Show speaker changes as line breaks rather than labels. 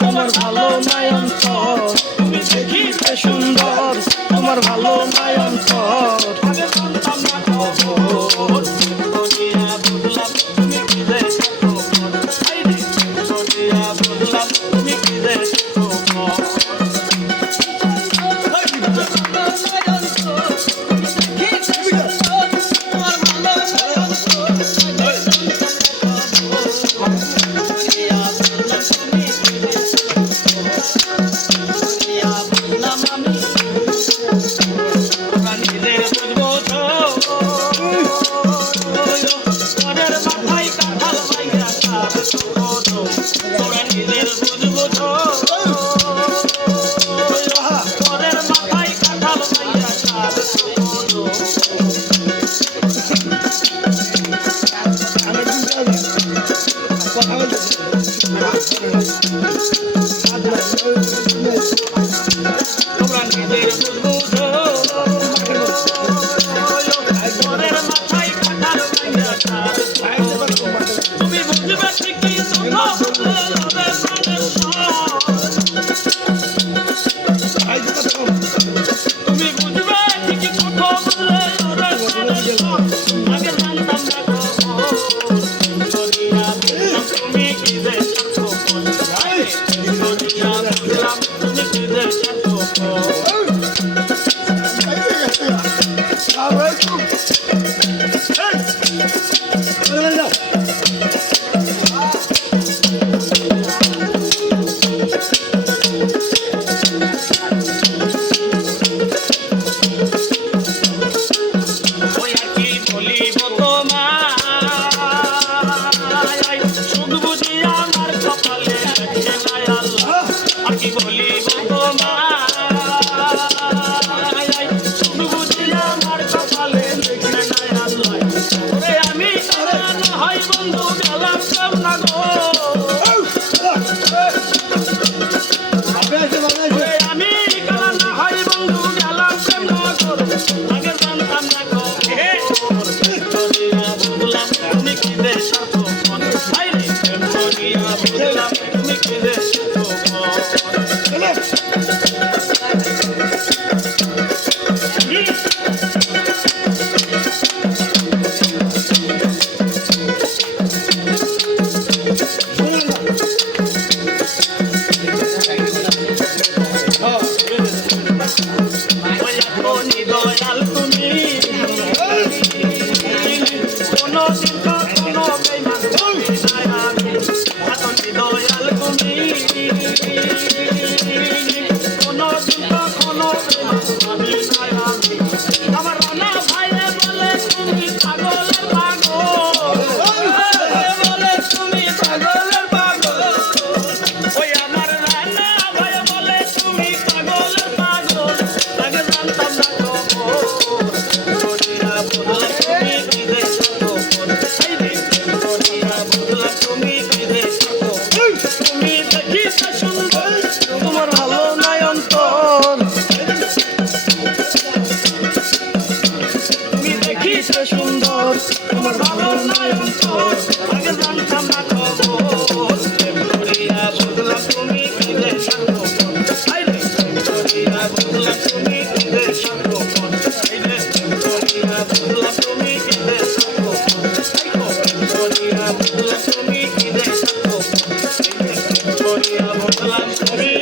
তোমার ভালো নাই তুমি দেখিতে সুন্দর তোমার ভালো নাই brother.
Thank you.
হইছে সুন্দর, তোমার ভালো নয়ন আগে জানতাম না খবর প্রেমরিয়া বদলা তুমি দিলে সর্বপণ আইলে প্রেমরিয়া বদলা তুমি দিলে সর্বপণ আইলে প্রেমরিয়া বদলা তুমি দিলে সর্বপণ আইকো প্রেমরিয়া তুমি দিলে সর্বপণ আইলে প্রেমরিয়া তুমি